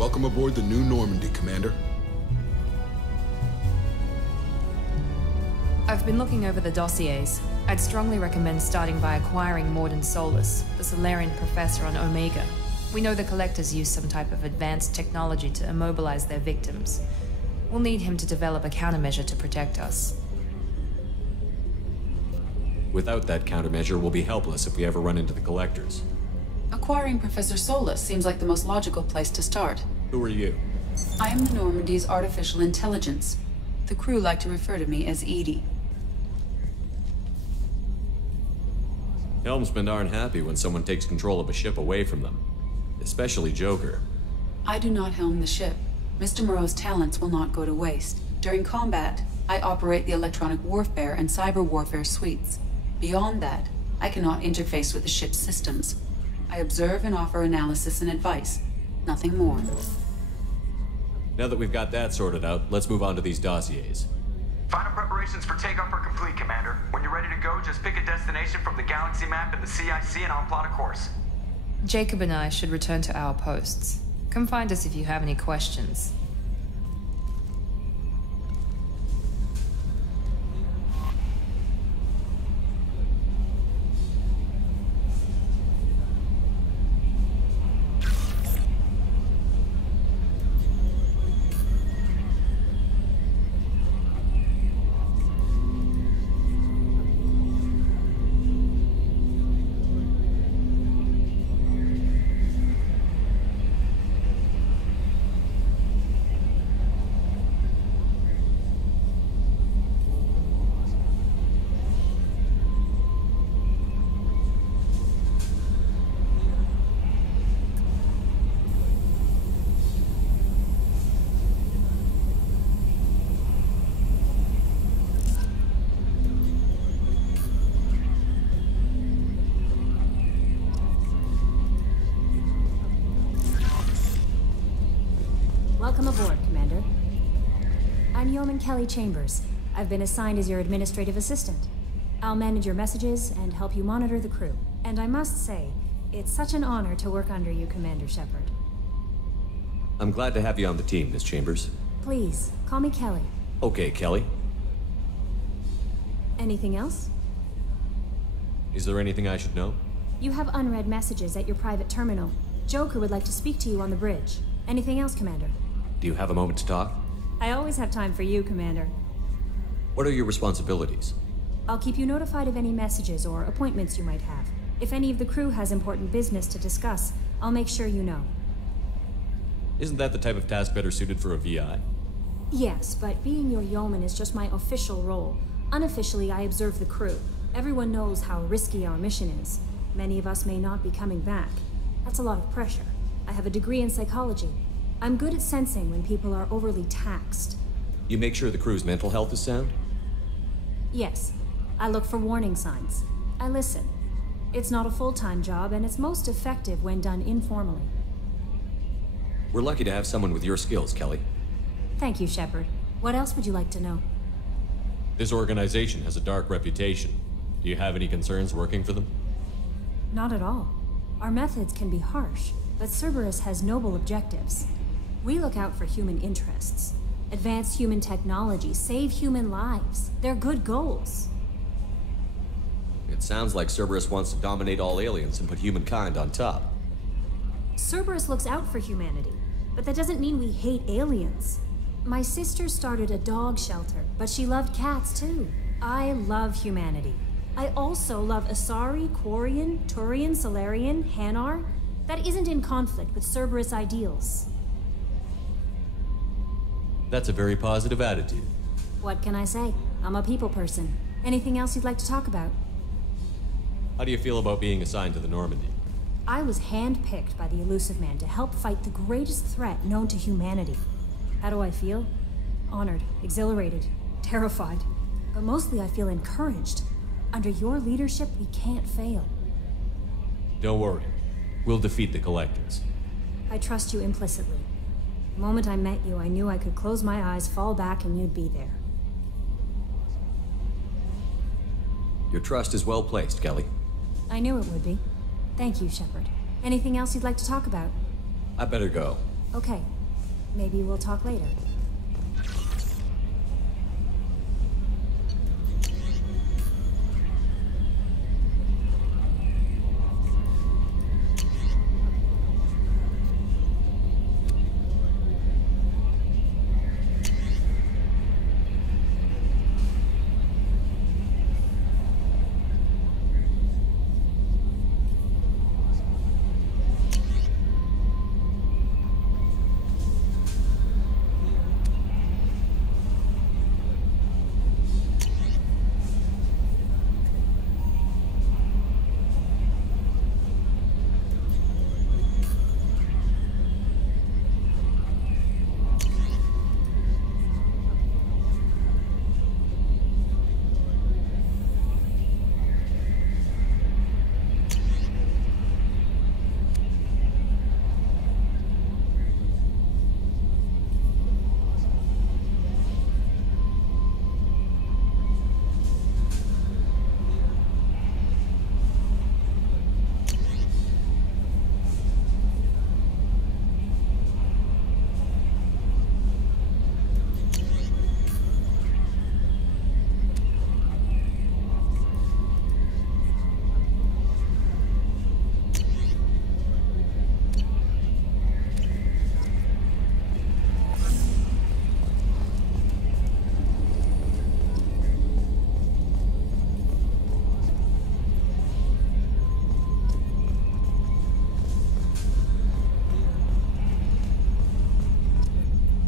Welcome aboard the new Normandy, Commander. I've been looking over the dossiers. I'd strongly recommend starting by acquiring Morden Solus, the Solarian professor on Omega. We know the Collectors use some type of advanced technology to immobilize their victims. We'll need him to develop a countermeasure to protect us. Without that countermeasure, we'll be helpless if we ever run into the Collectors. Acquiring Professor Solus seems like the most logical place to start. Who are you? I am the Normandy's artificial intelligence. The crew like to refer to me as Edie. Helmsmen aren't happy when someone takes control of a ship away from them. Especially Joker. I do not helm the ship. Mr. Moreau's talents will not go to waste. During combat, I operate the electronic warfare and cyber warfare suites. Beyond that, I cannot interface with the ship's systems. I observe and offer analysis and advice. Nothing more. Now that we've got that sorted out, let's move on to these dossiers. Final preparations for takeoff are complete, Commander. When you're ready to go, just pick a destination from the galaxy map in the CIC and I'll plot a course. Jacob and I should return to our posts. Come find us if you have any questions. Welcome aboard, Commander. I'm Yeoman Kelly Chambers. I've been assigned as your administrative assistant. I'll manage your messages and help you monitor the crew. And I must say, it's such an honor to work under you, Commander Shepard. I'm glad to have you on the team, Miss Chambers. Please, call me Kelly. Okay, Kelly. Anything else? Is there anything I should know? You have unread messages at your private terminal. Joker would like to speak to you on the bridge. Anything else, Commander? Do you have a moment to talk? I always have time for you, Commander. What are your responsibilities? I'll keep you notified of any messages or appointments you might have. If any of the crew has important business to discuss, I'll make sure you know. Isn't that the type of task better suited for a VI? Yes, but being your yeoman is just my official role. Unofficially, I observe the crew. Everyone knows how risky our mission is. Many of us may not be coming back. That's a lot of pressure. I have a degree in psychology. I'm good at sensing when people are overly taxed. You make sure the crew's mental health is sound? Yes. I look for warning signs. I listen. It's not a full-time job, and it's most effective when done informally. We're lucky to have someone with your skills, Kelly. Thank you, Shepard. What else would you like to know? This organization has a dark reputation. Do you have any concerns working for them? Not at all. Our methods can be harsh, but Cerberus has noble objectives. We look out for human interests. Advance human technology, save human lives. They're good goals. It sounds like Cerberus wants to dominate all aliens and put humankind on top. Cerberus looks out for humanity, but that doesn't mean we hate aliens. My sister started a dog shelter, but she loved cats too. I love humanity. I also love Asari, Quarian, Turian, Solarian, Hanar. That isn't in conflict with Cerberus ideals. That's a very positive attitude. What can I say? I'm a people person. Anything else you'd like to talk about? How do you feel about being assigned to the Normandy? I was handpicked by the Elusive Man to help fight the greatest threat known to humanity. How do I feel? Honored, exhilarated, terrified. But mostly I feel encouraged. Under your leadership, we can't fail. Don't worry. We'll defeat the Collectors. I trust you implicitly. The moment I met you, I knew I could close my eyes, fall back, and you'd be there. Your trust is well placed, Kelly. I knew it would be. Thank you, Shepard. Anything else you'd like to talk about? I better go. Okay. Maybe we'll talk later.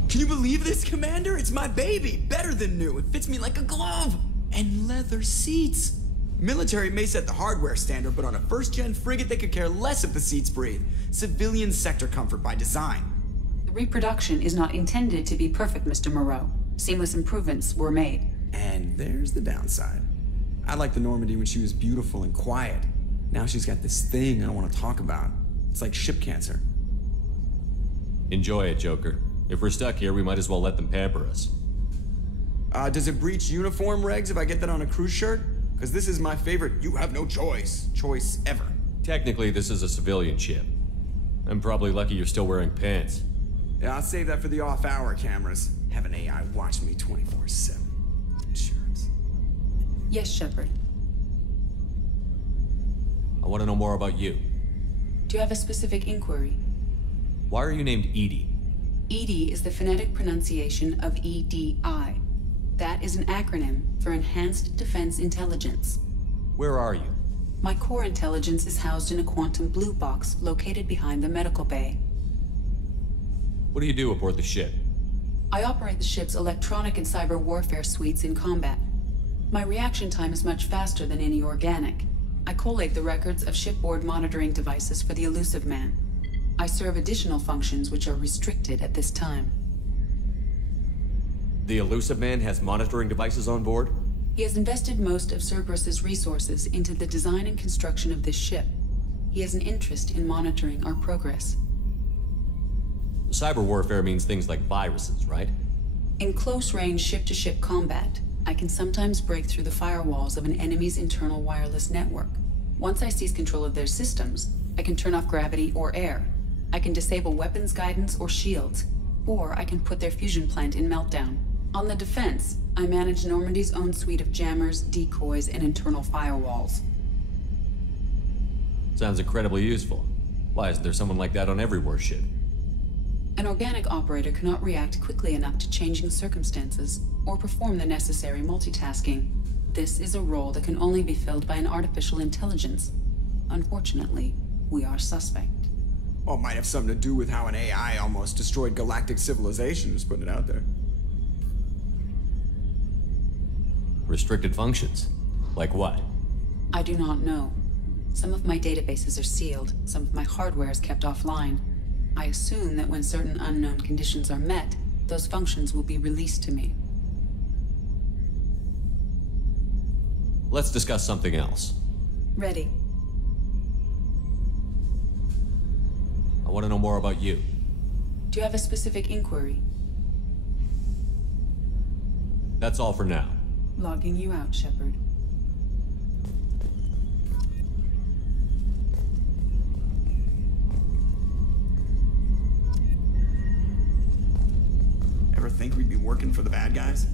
Can you believe this, Commander? It's my baby! Better than new. It fits me like a glove! And leather seats! Military may set the hardware standard, but on a first-gen frigate, they could care less if the seats breathe. Civilian sector comfort by design. The reproduction is not intended to be perfect, Mr. Moreau. Seamless improvements were made. And there's the downside. I liked the Normandy when she was beautiful and quiet. Now she's got this thing I don't want to talk about. It's like ship cancer. Enjoy it, Joker. If we're stuck here, we might as well let them pamper us. Does it breach uniform regs if I get that on a cruise shirt? Because this is my favorite you have no choice ever. Technically, this is a civilian ship. I'm probably lucky you're still wearing pants. Yeah, I'll save that for the off-hour cameras. Have an AI watch me 24/7. Insurance. Yes, Shepard. I want to know more about you. Do you have a specific inquiry? Why are you named Edie? EDI is the phonetic pronunciation of EDI. That is an acronym for Enhanced Defense Intelligence. Where are you? My core intelligence is housed in a quantum blue box located behind the medical bay. What do you do aboard the ship? I operate the ship's electronic and cyber warfare suites in combat. My reaction time is much faster than any organic. I collate the records of shipboard monitoring devices for the Elusive Man. I serve additional functions which are restricted at this time. The Elusive Man has monitoring devices on board? He has invested most of Cerberus's resources into the design and construction of this ship. He has an interest in monitoring our progress. Cyber warfare means things like viruses, right? In close-range ship-to-ship combat, I can sometimes break through the firewalls of an enemy's internal wireless network. Once I seize control of their systems, I can turn off gravity or air. I can disable weapons guidance or shields, or I can put their fusion plant in meltdown. On the defense, I manage Normandy's own suite of jammers, decoys, and internal firewalls. Sounds incredibly useful. Why isn't there someone like that on every warship? An organic operator cannot react quickly enough to changing circumstances, or perform the necessary multitasking. This is a role that can only be filled by an artificial intelligence. Unfortunately, we are suspect. Well, it might have something to do with how an AI almost destroyed galactic civilization, just putting it out there. Restricted functions? Like what? I do not know. Some of my databases are sealed, some of my hardware is kept offline. I assume that when certain unknown conditions are met, those functions will be released to me. Let's discuss something else. Ready. I want to know more about you. Do you have a specific inquiry? That's all for now. Logging you out, Shepard. think we'd be working for the bad guys?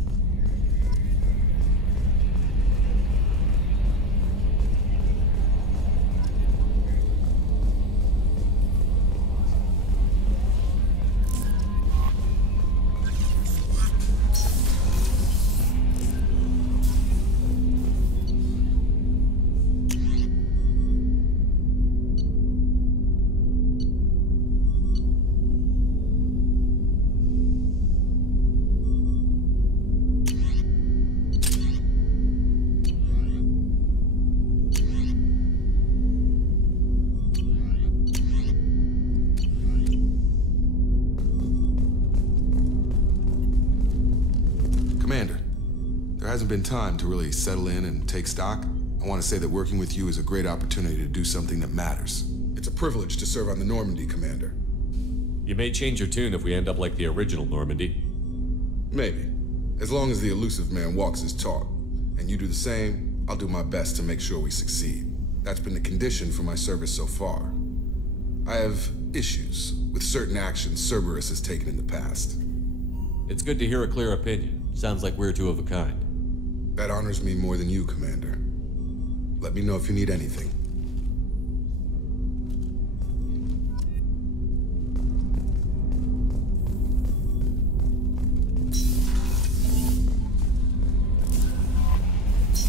Hasn't been time to really settle in and take stock. I want to say that working with you is a great opportunity to do something that matters. It's a privilege to serve on the Normandy, Commander. You may change your tune if we end up like the original Normandy. Maybe. As long as the elusive man walks his talk, and you do the same, I'll do my best to make sure we succeed. That's been the condition for my service so far. I have issues with certain actions Cerberus has taken in the past. It's good to hear a clear opinion. Sounds like we're two of a kind. That honors me more than you, Commander. Let me know if you need anything.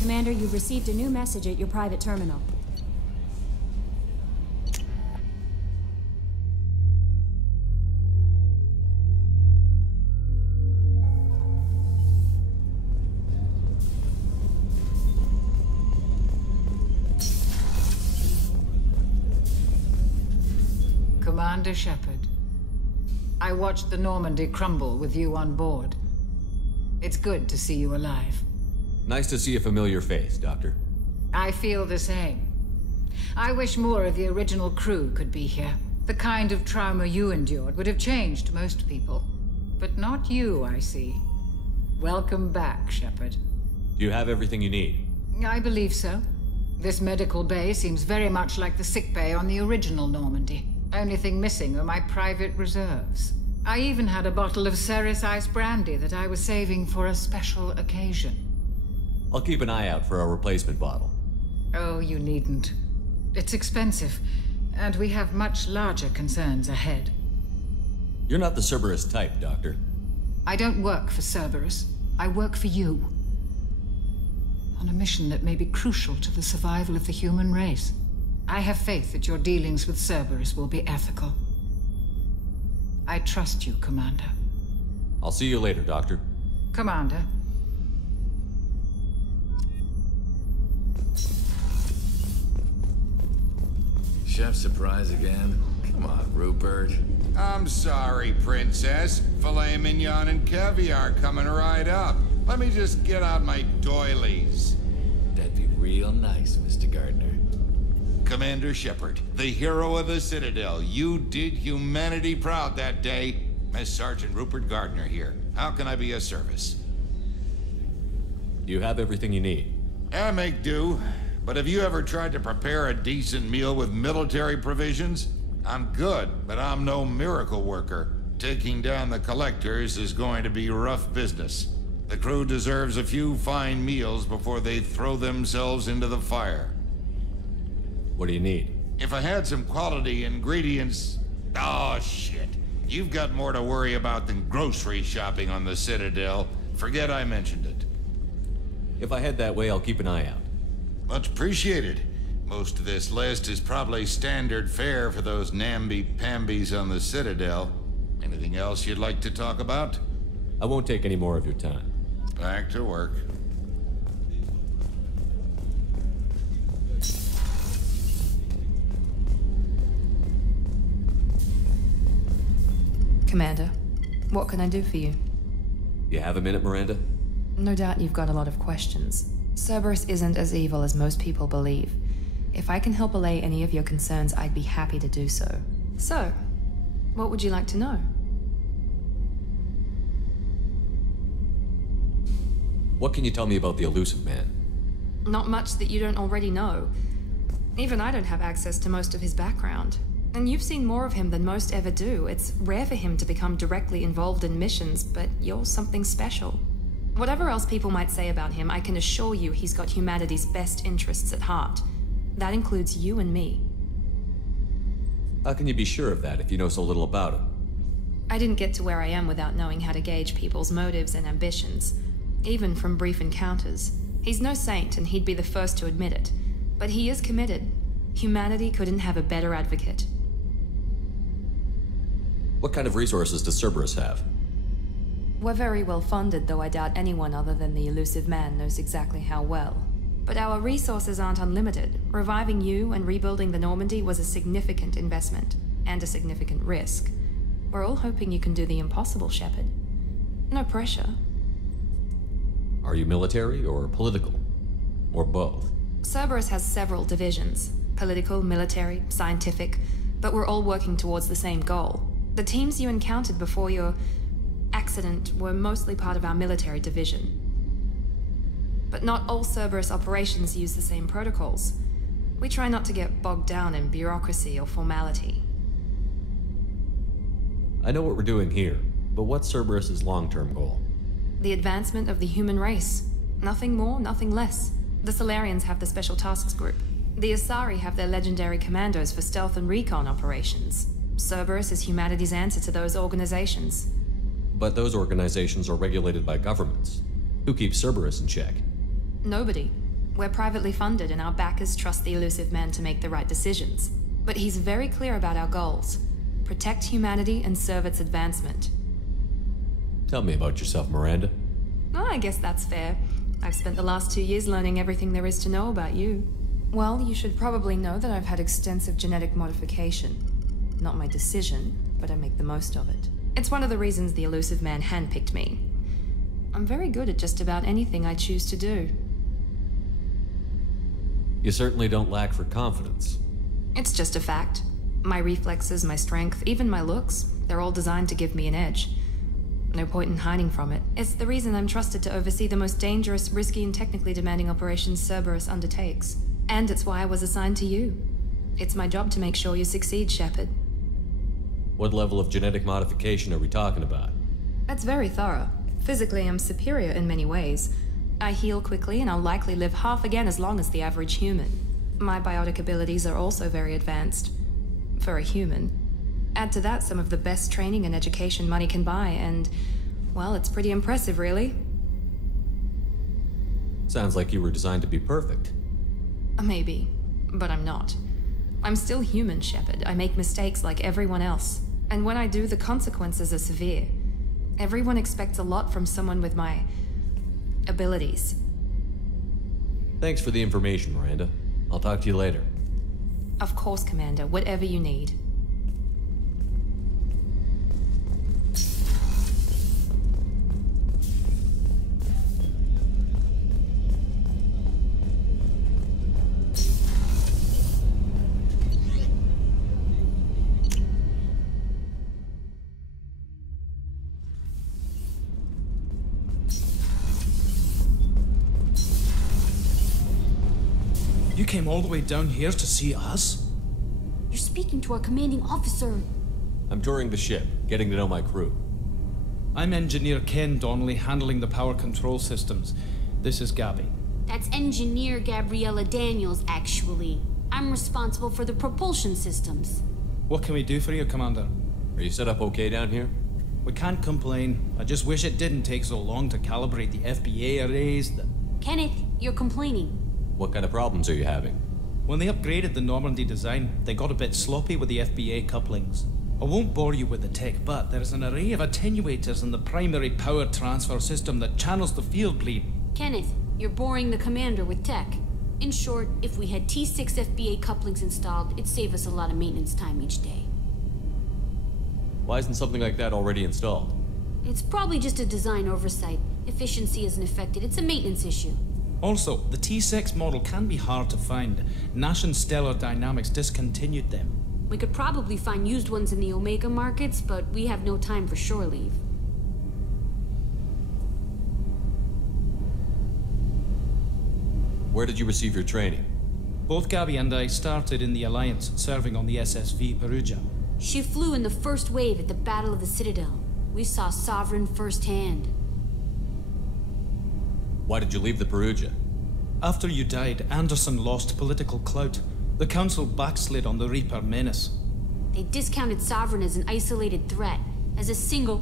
Commander, you've received a new message at your private terminal. Commander Shepard, I watched the Normandy crumble with you on board. It's good to see you alive. Nice to see a familiar face, Doctor. I feel the same. I wish more of the original crew could be here. The kind of trauma you endured would have changed most people. But not you, I see. Welcome back, Shepard. Do you have everything you need? I believe so. This medical bay seems very much like the sick bay on the original Normandy. Only thing missing are my private reserves. I even had a bottle of Ceres Ice brandy that I was saving for a special occasion. I'll keep an eye out for a replacement bottle. Oh, you needn't. It's expensive, and we have much larger concerns ahead. You're not the Cerberus type, Doctor. I don't work for Cerberus. I work for you. On a mission that may be crucial to the survival of the human race. I have faith that your dealings with Cerberus will be ethical. I trust you, Commander. I'll see you later, Doctor. Commander. Chef surprise again? Come on, Rupert. I'm sorry, Princess. Filet mignon and caviar coming right up. Let me just get out my doilies. That'd be real nice, Mr. Gardner. Commander Shepard, the hero of the Citadel. You did humanity proud that day. Miss Sergeant Rupert Gardner here. How can I be of service? You have everything you need. I make do. But have you ever tried to prepare a decent meal with military provisions? I'm good, but I'm no miracle worker. Taking down the collectors is going to be rough business. The crew deserves a few fine meals before they throw themselves into the fire. What do you need? If I had some quality ingredients... Oh, shit. You've got more to worry about than grocery shopping on the Citadel. Forget I mentioned it. If I head that way, I'll keep an eye out. Much appreciated. Most of this list is probably standard fare for those namby-pambies on the Citadel. Anything else you'd like to talk about? I won't take any more of your time. Back to work. Commander, what can I do for you? You have a minute, Miranda? No doubt you've got a lot of questions. Cerberus isn't as evil as most people believe. If I can help allay any of your concerns, I'd be happy to do so. So, what would you like to know? What can you tell me about the elusive man? Not much that you don't already know. Even I don't have access to most of his background. And you've seen more of him than most ever do. It's rare for him to become directly involved in missions, but you're something special. Whatever else people might say about him, I can assure you he's got humanity's best interests at heart. That includes you and me. How can you be sure of that if you know so little about him? I didn't get to where I am without knowing how to gauge people's motives and ambitions, even from brief encounters. He's no saint, and he'd be the first to admit it. But he is committed. Humanity couldn't have a better advocate. What kind of resources does Cerberus have? We're very well funded, though I doubt anyone other than the elusive man knows exactly how well. But our resources aren't unlimited. Reviving you and rebuilding the Normandy was a significant investment, and a significant risk. We're all hoping you can do the impossible, Shepard. No pressure. Are you military or political? Or both? Cerberus has several divisions. Political, military, scientific, but we're all working towards the same goal. The teams you encountered before your accident were mostly part of our military division. But not all Cerberus operations use the same protocols. We try not to get bogged down in bureaucracy or formality. I know what we're doing here, but what's Cerberus's long-term goal? The advancement of the human race. Nothing more, nothing less. The Solarians have the Special Tasks Group. The Asari have their legendary commandos for stealth and recon operations. Cerberus is humanity's answer to those organizations. But those organizations are regulated by governments. Who keeps Cerberus in check? Nobody. We're privately funded, and our backers trust the elusive man to make the right decisions. But he's very clear about our goals. Protect humanity and serve its advancement. Tell me about yourself, Miranda. Oh, I guess that's fair. I've spent the last 2 years learning everything there is to know about you. Well, you should probably know that I've had extensive genetic modification. Not my decision, but I make the most of it. It's one of the reasons the elusive man handpicked me. I'm very good at just about anything I choose to do. You certainly don't lack for confidence. It's just a fact. My reflexes, my strength, even my looks, they're all designed to give me an edge. No point in hiding from it. It's the reason I'm trusted to oversee the most dangerous, risky, and technically demanding operations Cerberus undertakes. And it's why I was assigned to you. It's my job to make sure you succeed, Shepard. What level of genetic modification are we talking about? That's very thorough. Physically, I'm superior in many ways. I heal quickly, and I'll likely live half again as long as the average human. My biotic abilities are also very advanced. For a human. Add to that some of the best training and education money can buy, and, well, it's pretty impressive, really. Sounds like you were designed to be perfect. Maybe, but I'm not. I'm still human, Shepard. I make mistakes like everyone else. And when I do, the consequences are severe. Everyone expects a lot from someone with my abilities. Thanks for the information, Miranda. I'll talk to you later. Of course, Commander. Whatever you need. You came all the way down here to see us? You're speaking to our commanding officer. I'm touring the ship, getting to know my crew. I'm Engineer Ken Donnelly, handling the power control systems. This is Gabby. That's Engineer Gabriella Daniels, actually. I'm responsible for the propulsion systems. What can we do for you, Commander? Are you set up okay down here? We can't complain. I just wish it didn't take so long to calibrate the FBA arrays. Kenneth, you're complaining. What kind of problems are you having? When they upgraded the Normandy design, they got a bit sloppy with the FBA couplings. I won't bore you with the tech, but there's an array of attenuators in the primary power transfer system that channels the field bleed. Kenneth, you're boring the commander with tech. In short, if we had T6 FBA couplings installed, it'd save us a lot of maintenance time each day. Why isn't something like that already installed? It's probably just a design oversight. Efficiency isn't affected, it's a maintenance issue. Also, the T6 model can be hard to find. Nash and Stellar Dynamics discontinued them. We could probably find used ones in the Omega markets, but we have no time for shore leave. Where did you receive your training? Both Gabby and I started in the Alliance, serving on the SSV Perugia. She flew in the first wave at the Battle of the Citadel. We saw Sovereign firsthand. Why did you leave the Perugia? After you died, Anderson lost political clout. The Council backslid on the Reaper menace. They discounted Sovereign as an isolated threat, as a single...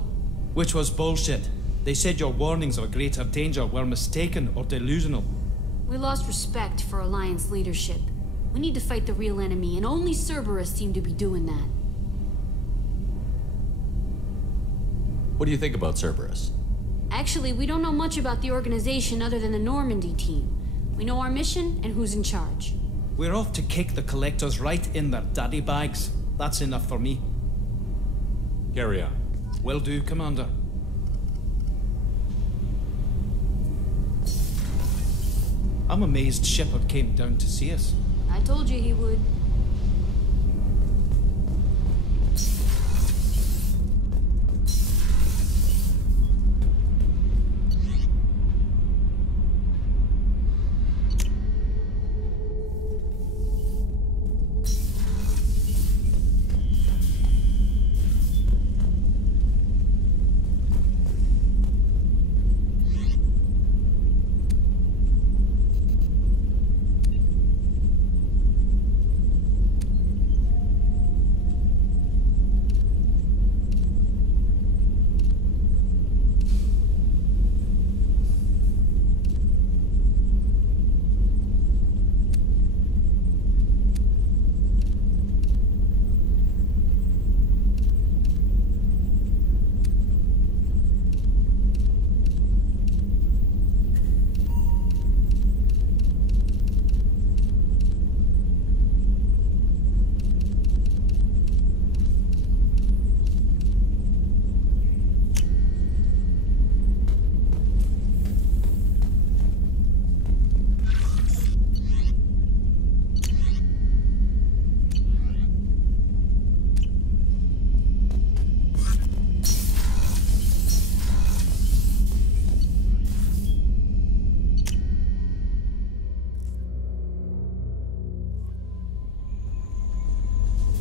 Which was bullshit. They said your warnings of a greater danger were mistaken or delusional. We lost respect for Alliance leadership. We need to fight the real enemy, and only Cerberus seem to be doing that. What do you think about Cerberus? Actually, we don't know much about the organization other than the Normandy team. We know our mission and who's in charge. We're off to kick the Collectors right in their daddy bags. That's enough for me. Carry on. Will do, Commander. I'm amazed Shepard came down to see us. I told you he would.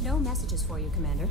No messages for you, Commander.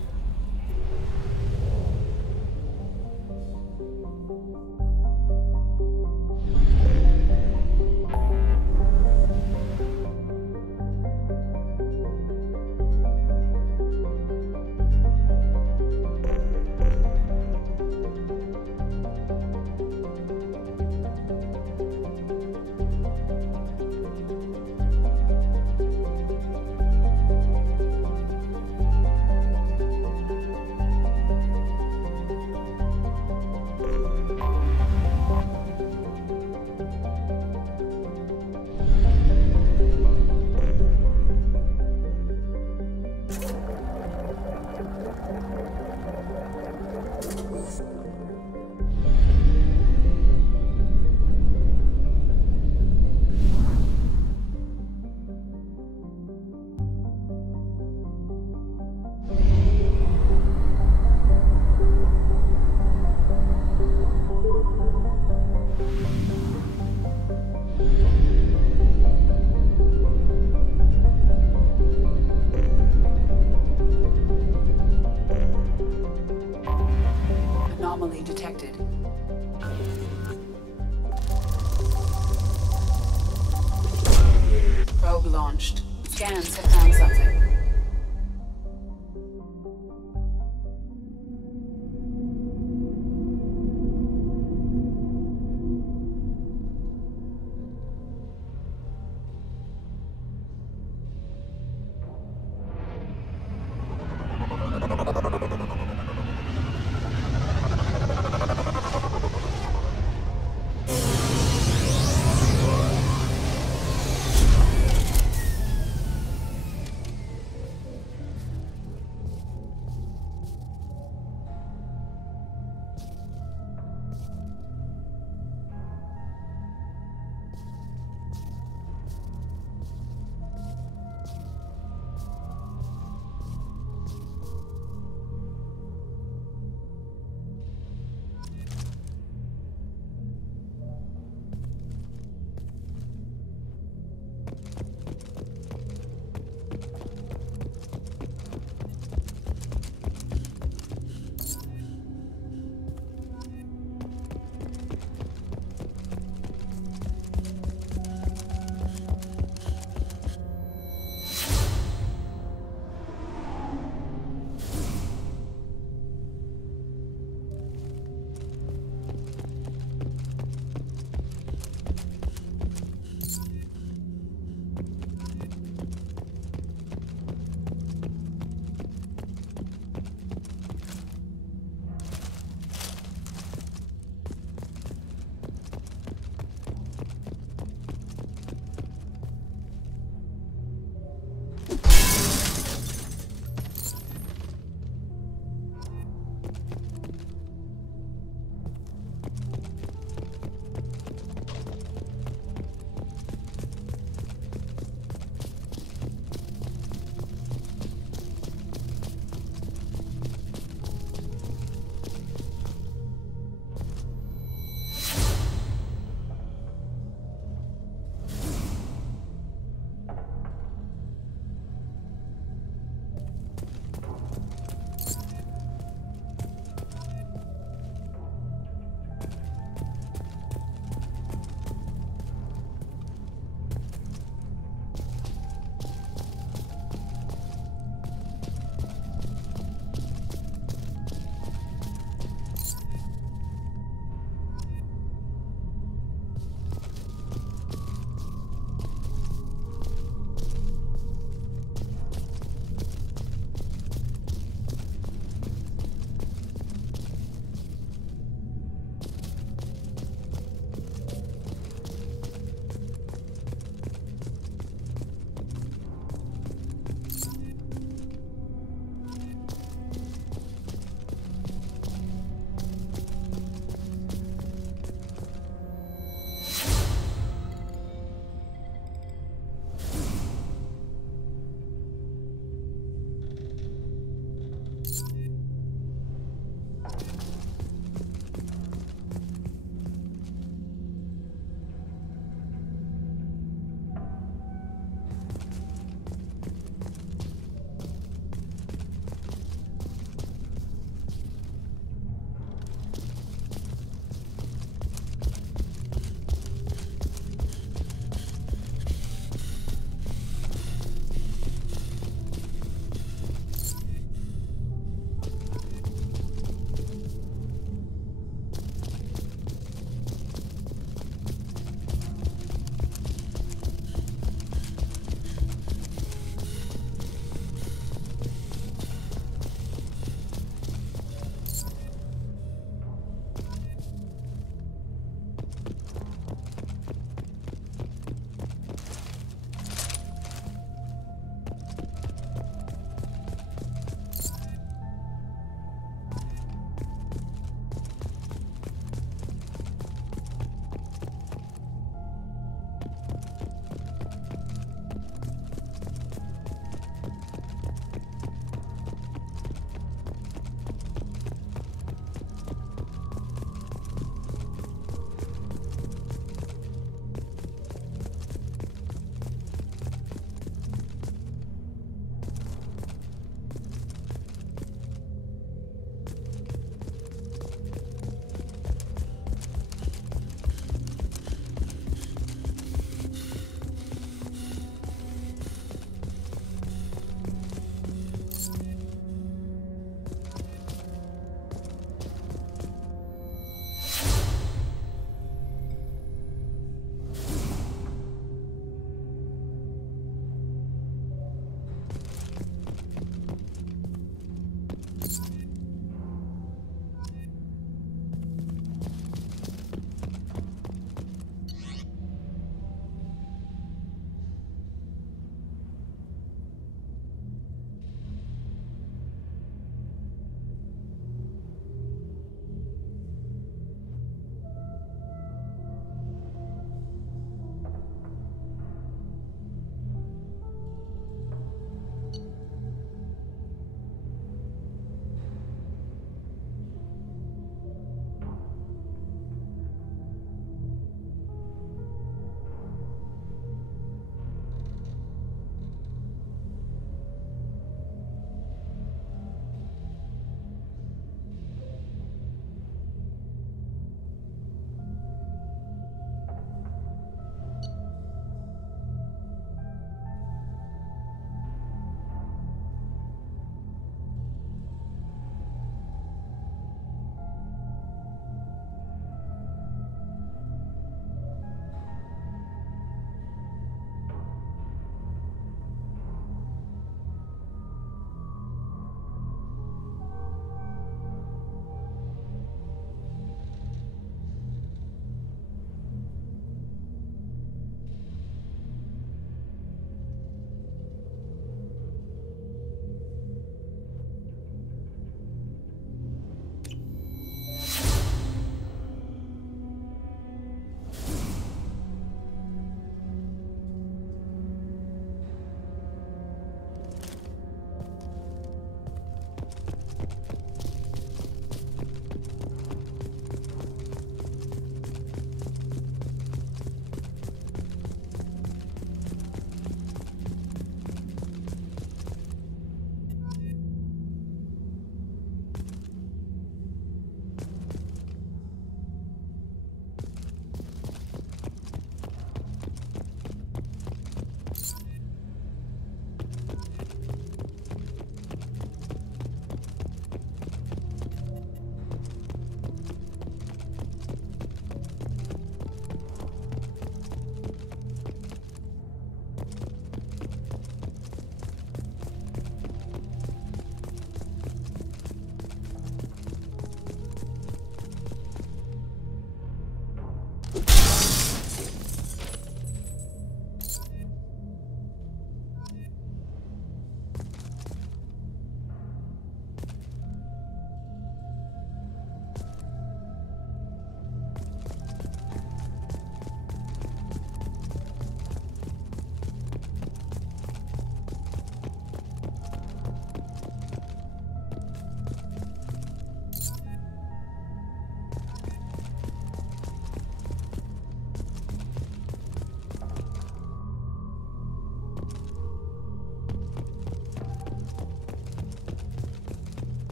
Anomaly detected. Probe launched. Scans have found something.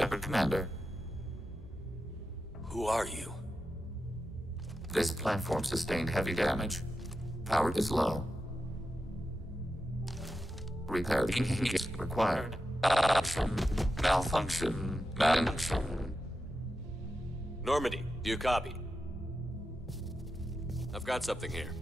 Shepard, Commander. Who are you? This platform sustained heavy damage. Power is low. Repair is required. Malfunction. Normandy, do you copy? I've got something here.